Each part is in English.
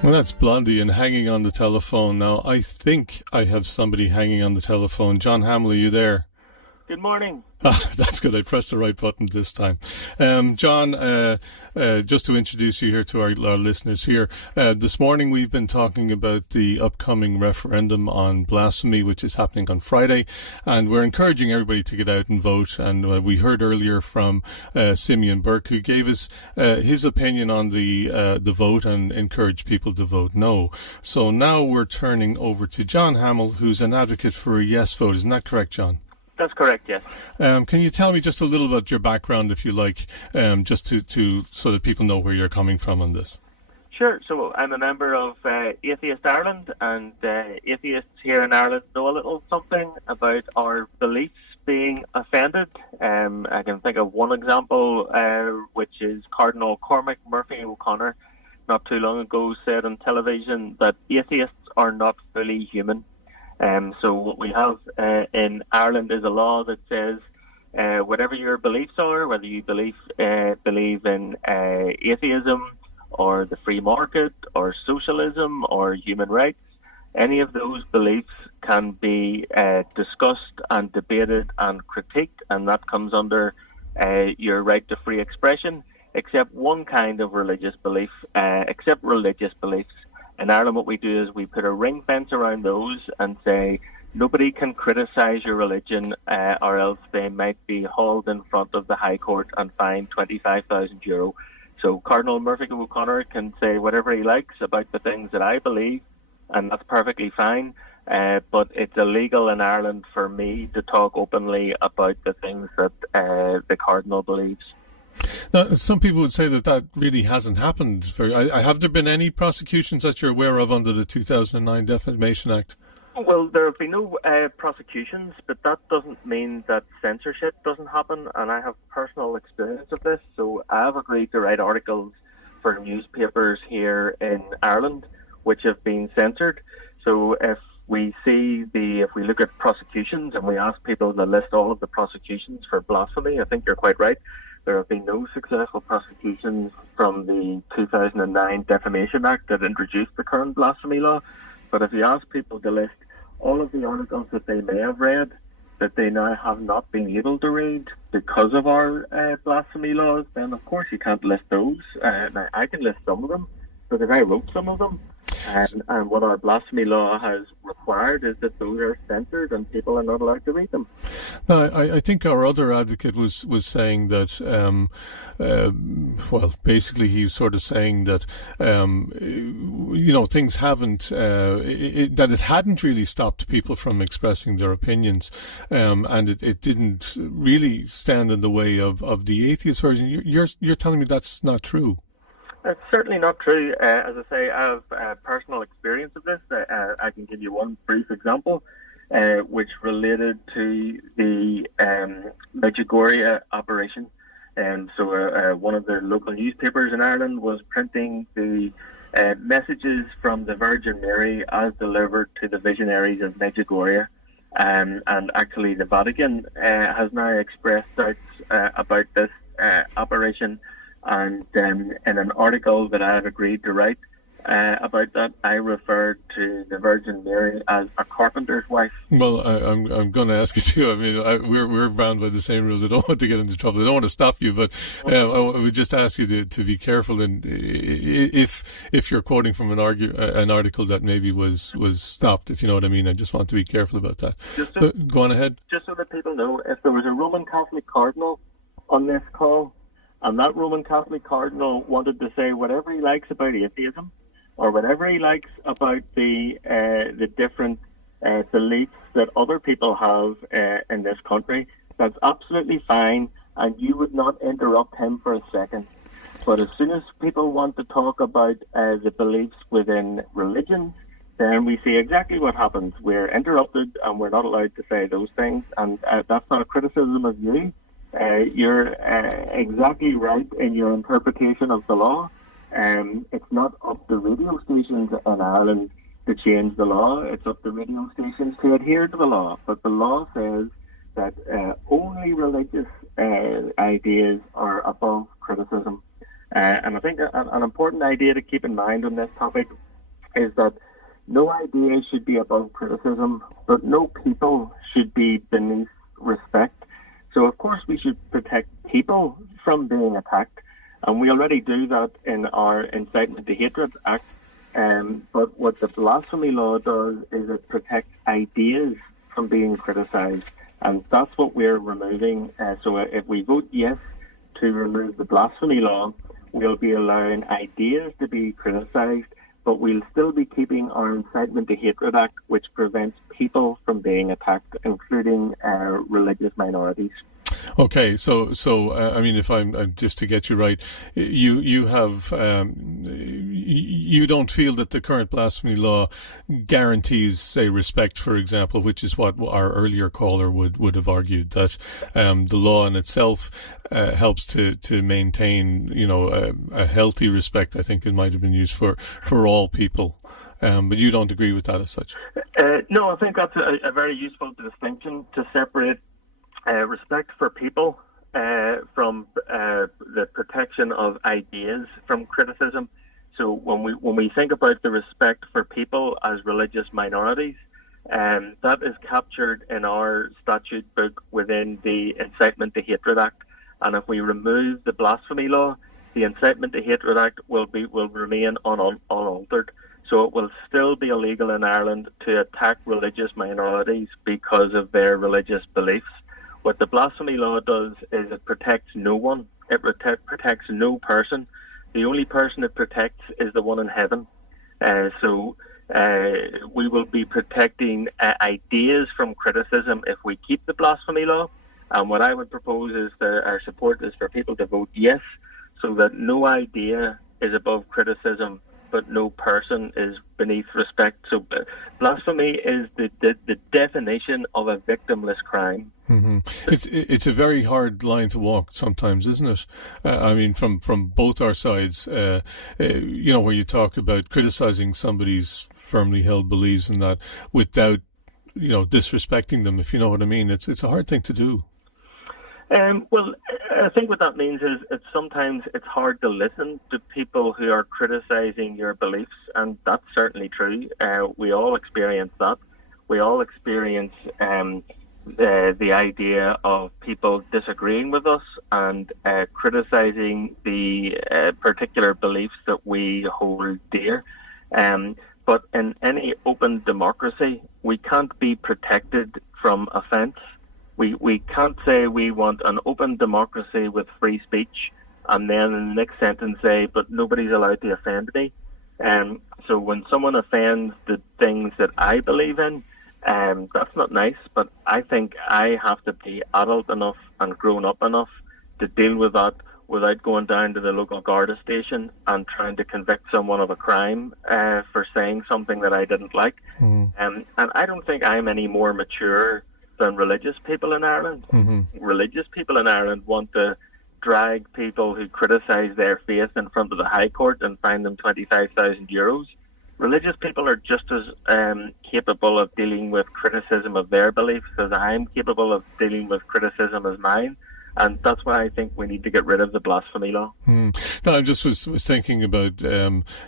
Well, that's Blondie and Hanging on the Telephone. Now, I think I have somebody hanging on the telephone. John Hamill, are you there? Good morning. That's good. I pressed the right button this time. John, just to introduce you here to our listeners here, this morning we've been talking about the upcoming referendum on blasphemy, which is happening on Friday, and we're encouraging everybody to get out and vote. And we heard earlier from Simeon Burke, who gave us his opinion on the vote and encouraged people to vote no. So now we're turning over to John Hamill, who's an advocate for a yes vote. Isn't that correct, John? That's correct, yes. Can you tell me just a little about your background, if you like, just to so that people know where you're coming from on this? Sure. So I'm a member of Atheist Ireland, and atheists here in Ireland know a little something about our beliefs being offended. I can think of one example, which is Cardinal Cormac Murphy O'Connor, not too long ago, said on television that atheists are not fully human. So what we have in Ireland is a law that says whatever your beliefs are, whether you believe in atheism or the free market or socialism or human rights, any of those beliefs can be discussed and debated and critiqued, and that comes under your right to free expression, except one kind of religious belief, except religious beliefs. In Ireland, what we do is we put a ring fence around those and say nobody can criticise your religion or else they might be hauled in front of the High Court and fined €25,000. So Cardinal Murphy O'Connor can say whatever he likes about the things that I believe, and that's perfectly fine. But it's illegal in Ireland for me to talk openly about the things that the Cardinal believes. Now, some people would say that really hasn't happened. Have there been any prosecutions that you're aware of under the 2009 Defamation Act? Well, there have been no prosecutions, but that doesn't mean that censorship doesn't happen, and I have personal experience of this. So I have agreed to write articles for newspapers here in Ireland which have been censored. So if we look at prosecutions and we ask people to list all of the prosecutions for blasphemy, I think you're quite right. There have been no successful prosecutions from the 2009 Defamation Act that introduced the current blasphemy law. But if you ask people to list all of the articles that they may have read that they now have not been able to read because of our blasphemy laws, then of course you can't list those. Now, I can list some of them, because I wrote some of them. And what our blasphemy law has required is that those are censored and people are not allowed to read them. Now, I think our other advocate was saying that, basically he was sort of saying that, things haven't, that it hadn't really stopped people from expressing their opinions, and it didn't really stand in the way of the atheist version. You're telling me that's not true? It's certainly not true. As I say, I have personal experience of this. I can give you one brief example, which related to the Medjugorje operation. So one of the local newspapers in Ireland was printing the messages from the Virgin Mary as delivered to the visionaries of Medjugorje. And actually the Vatican has now expressed doubts about this operation. And in an article that I had agreed to write about that, I referred to the Virgin Mary as a carpenter's wife. Well, I'm going to ask you too. I mean, we're bound by the same rules. I don't want to get into trouble. I don't want to stop you, but I would just ask you to be careful. And if you're quoting from an article that maybe was stopped, if you know what I mean, I just want to be careful about that. So go on ahead. Just so that people know, if there was a Roman Catholic cardinal on this call, and that Roman Catholic cardinal wanted to say whatever he likes about atheism, or whatever he likes about the different beliefs that other people have in this country, that's absolutely fine, and you would not interrupt him for a second. But as soon as people want to talk about the beliefs within religion, then we see exactly what happens. We're interrupted, and we're not allowed to say those things, and that's not a criticism of you. You're exactly right in your interpretation of the law. It's not up to radio stations in Ireland to change the law. It's up to radio stations to adhere to the law. But the law says that only religious ideas are above criticism. And I think an important idea to keep in mind on this topic is that no idea should be above criticism, but no people should be beneath respect. So, of course, we should protect people from being attacked, and we already do that in our Incitement to Hatred Act. But what the blasphemy law does is it protects ideas from being criticised, and that's what we're removing. So if we vote yes to remove the blasphemy law, we'll be allowing ideas to be criticised, but we'll still be keeping our Incitement to Hatred Act, which prevents people from being attacked, including religious minorities. Okay, so I mean, if I'm just to get you right, you have you don't feel that the current blasphemy law guarantees, say, respect, for example, which is what our earlier caller would have argued, that the law in itself helps to maintain, a healthy respect. I think it might have been used for all people. But you don't agree with that as such? No, I think that's a very useful distinction to separate respect for people from the protection of ideas from criticism. So when we think about the respect for people as religious minorities, that is captured in our statute book within the Incitement to Hatred Act. And if we remove the blasphemy law, the Incitement to Hatred Act will remain unaltered. So it will still be illegal in Ireland to attack religious minorities because of their religious beliefs. What the blasphemy law does is it protects no one. It protects no person. The only person it protects is the one in heaven. So we will be protecting ideas from criticism if we keep the blasphemy law. And what I would propose is that our support is for people to vote yes, so that no idea is above criticism, but no person is beneath respect. So blasphemy is the definition of a victimless crime. Mm-hmm. It's a very hard line to walk sometimes, isn't it? I mean, from both our sides, where you talk about criticising somebody's firmly held beliefs and that without, disrespecting them, if you know what I mean. It's a hard thing to do. Well, I think what that means is sometimes it's hard to listen to people who are criticising your beliefs, and that's certainly true. We all experience that. We all experience the idea of people disagreeing with us and criticising the particular beliefs that we hold dear. But in any open democracy, we can't be protected from offence. We can't say we want an open democracy with free speech and then in the next sentence say, but nobody's allowed to offend me. So when someone offends the things that I believe in, that's not nice, but I think I have to be adult enough and grown up enough to deal with that without going down to the local Garda station and trying to convict someone of a crime for saying something that I didn't like. And I don't think I'm any more mature than religious people in Ireland. Mm-hmm. Religious people in Ireland want to drag people who criticise their faith in front of the High Court and fine them €25,000. Religious people are just as capable of dealing with criticism of their beliefs as I'm capable of dealing with criticism as mine. And that's why I think we need to get rid of the blasphemy law. No, I just was thinking about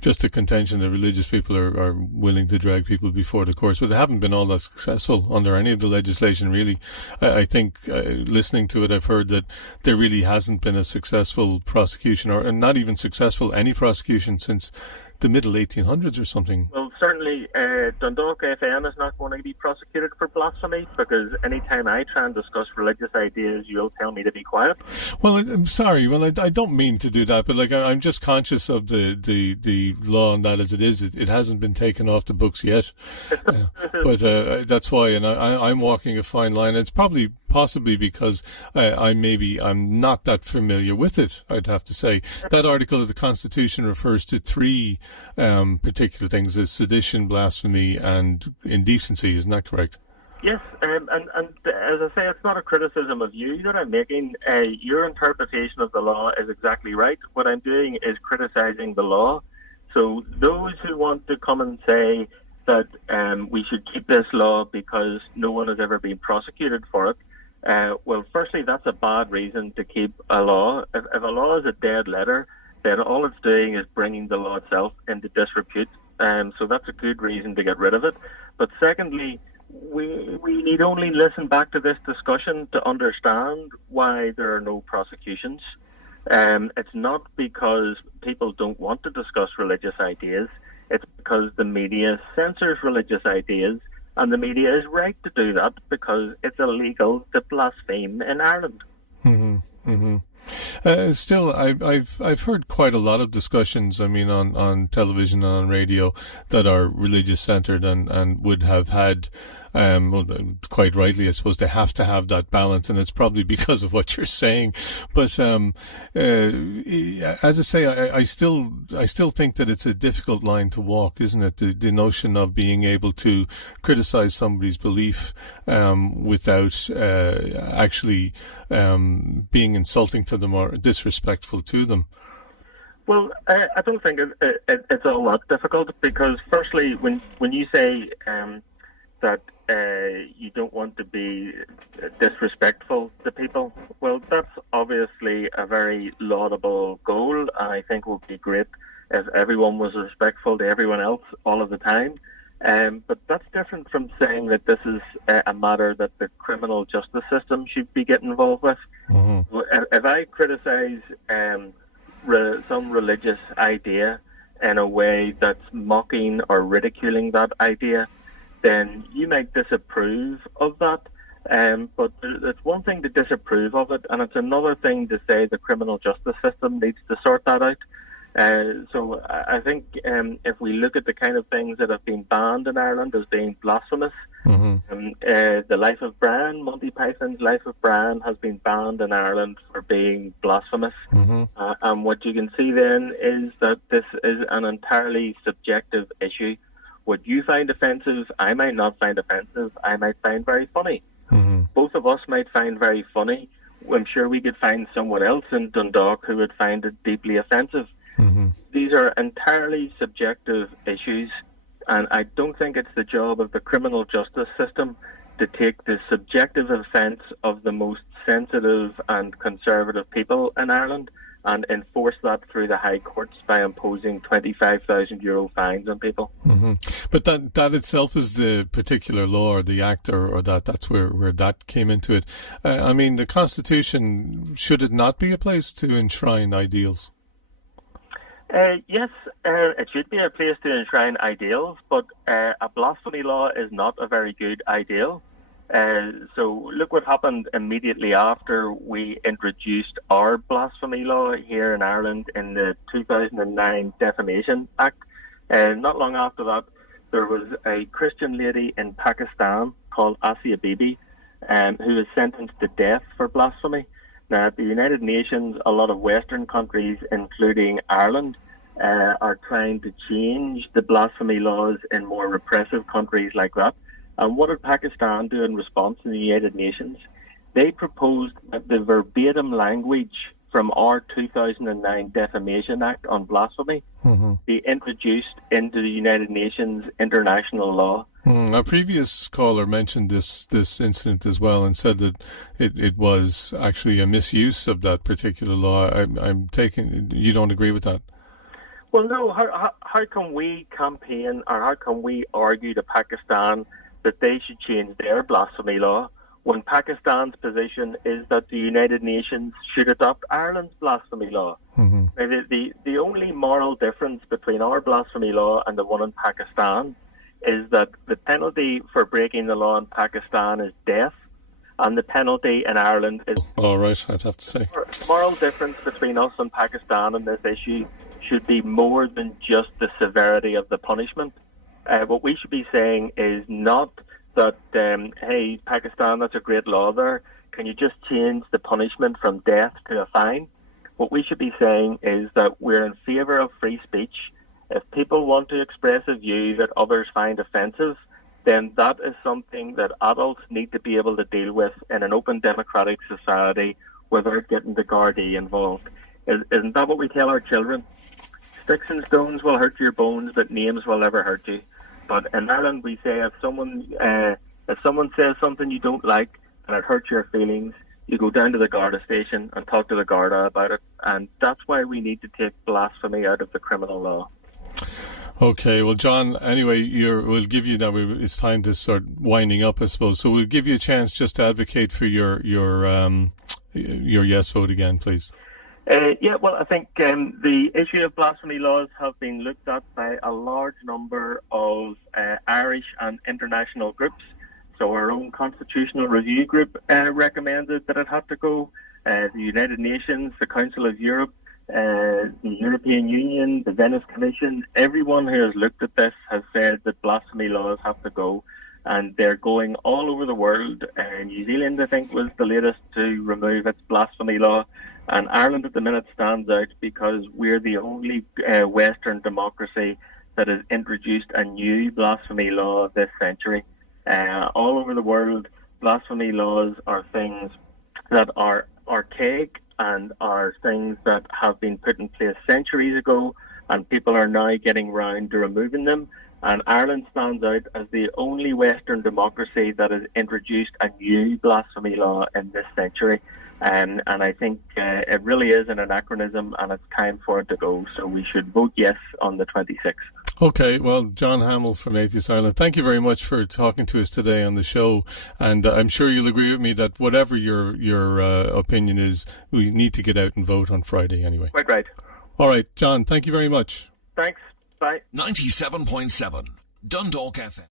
just the contention that religious people are willing to drag people before the courts, but they haven't been all that successful under any of the legislation, really. I think listening to it, I've heard that there really hasn't been a successful prosecution, or not even successful any prosecution since the middle 1800s or something. Well, certainly Dundalk FM is not going to be prosecuted for blasphemy, because anytime I try and discuss religious ideas, you'll tell me to be quiet. Well, I'm sorry. Well, I don't mean to do that, but I'm just conscious of the law on that as it is. It hasn't been taken off the books yet. But that's why, and I'm walking a fine line. It's possibly because I'm not that familiar with it, I'd have to say. That article of the Constitution refers to three particular things: as sedition, blasphemy, and indecency. Isn't that correct? Yes, and as I say, it's not a criticism of you that I'm making. Your interpretation of the law is exactly right. What I'm doing is criticising the law. So those who want to come and say that we should keep this law because no one has ever been prosecuted for it, well, firstly, that's a bad reason to keep a law. If a law is a dead letter, then all it's doing is bringing the law itself into disrepute. so that's a good reason to get rid of it. But secondly, we need only listen back to this discussion to understand why there are no prosecutions. It's not because people don't want to discuss religious ideas. It's because the media censors religious ideas, and the media is right to do that because it's illegal to blaspheme in Ireland. Mm-hmm. Mm-hmm. Still, I've heard quite a lot of discussions, I mean, on television and on radio that are religious centred and would have had, well, quite rightly, I suppose, they have to have that balance, and it's probably because of what you're saying. But as I say, I still think that it's a difficult line to walk, isn't it? The notion of being able to criticise somebody's belief without actually being insulting to them or disrespectful to them. Well, I don't think it's all that difficult, because firstly, when you say that you don't want to be disrespectful to people, well, that's obviously a very laudable goal, and I think it would be great if everyone was respectful to everyone else all of the time. But that's different from saying that this is a matter that the criminal justice system should be getting involved with. Mm-hmm. If I criticise some religious idea in a way that's mocking or ridiculing that idea, then you might disapprove of that. But it's one thing to disapprove of it, and it's another thing to say the criminal justice system needs to sort that out. So I think if we look at the kind of things that have been banned in Ireland as being blasphemous, mm-hmm. The Life of Brian, Monty Python's Life of Brian, has been banned in Ireland for being blasphemous. Mm-hmm. And what you can see then is that this is an entirely subjective issue. What you find offensive, I might not find offensive. I might find very funny. Mm-hmm. Both of us might find very funny. I'm sure we could find someone else in Dundalk who would find it deeply offensive. Mm-hmm. These are entirely subjective issues, and I don't think it's the job of the criminal justice system to take the subjective offence of the most sensitive and conservative people in Ireland and enforce that through the High Courts by imposing €25,000 fines on people. Mm-hmm. But that itself is the particular law or the act, or that's where that came into it. I mean, the Constitution, should it not be a place to enshrine ideals? Yes, it should be a place to enshrine ideals, but a blasphemy law is not a very good ideal. So look what happened immediately after we introduced our blasphemy law here in Ireland in the 2009 Defamation Act. Not long after that, there was a Christian lady in Pakistan called Asia Bibi who was sentenced to death for blasphemy. Now, at the United Nations, a lot of Western countries, including Ireland, are trying to change the blasphemy laws in more repressive countries like that. And what did Pakistan do in response in the United Nations? They proposed that the verbatim language from our 2009 Defamation Act on blasphemy be introduced into the United Nations international law. A previous caller mentioned this incident as well and said that it was actually a misuse of that particular law. I'm taking, you don't agree with that? Well, no. How can we campaign, or how can we argue to Pakistan that they should change their blasphemy law when Pakistan's position is that the United Nations should adopt Ireland's blasphemy law? Mm-hmm. Now, the only moral difference between our blasphemy law and the one in Pakistan is that the penalty for breaking the law in Pakistan is death, and the penalty in Ireland is... All right, I'd have to say. The moral difference between us and Pakistan on this issue should be more than just the severity of the punishment. What we should be saying is not that, hey, Pakistan, that's a great law there. Can you just change the punishment from death to a fine? What we should be saying is that we're in favour of free speech. If people want to express a view that others find offensive, then that is something that adults need to be able to deal with in an open democratic society without getting the Gardaí involved. Isn't that what we tell our children? Sticks and stones will hurt your bones, but names will never hurt you. But in Ireland, we say if someone says something you don't like and it hurts your feelings, you go down to the Garda station and talk to the Garda about it. And that's why we need to take blasphemy out of the criminal law. Okay, well, John, anyway, we'll give you now. It's time to start winding up, I suppose. So we'll give you a chance just to advocate for your yes vote again, please. I think the issue of blasphemy laws have been looked at by a large number of Irish and international groups. So our own Constitutional Review Group recommended that it had to go. The United Nations, the Council of Europe, the European Union, the Venice Commission, everyone who has looked at this has said that blasphemy laws have to go. And they're going all over the world. New Zealand, I think, was the latest to remove its blasphemy law. And Ireland at the minute stands out because we're the only Western democracy that has introduced a new blasphemy law this century. All over the world, blasphemy laws are things that are archaic and are things that have been put in place centuries ago, and people are now getting round to removing them. And Ireland stands out as the only Western democracy that has introduced a new blasphemy law in this century. And I think it really is an anachronism, and it's time for it to go. So we should vote yes on the 26th. Okay, well, John Hamill from Atheist Ireland, thank you very much for talking to us today on the show. And I'm sure you'll agree with me that whatever your opinion is, we need to get out and vote on Friday anyway. Quite right. All right, John, thank you very much. Thanks. Bye. 97.7 Dundalk FM.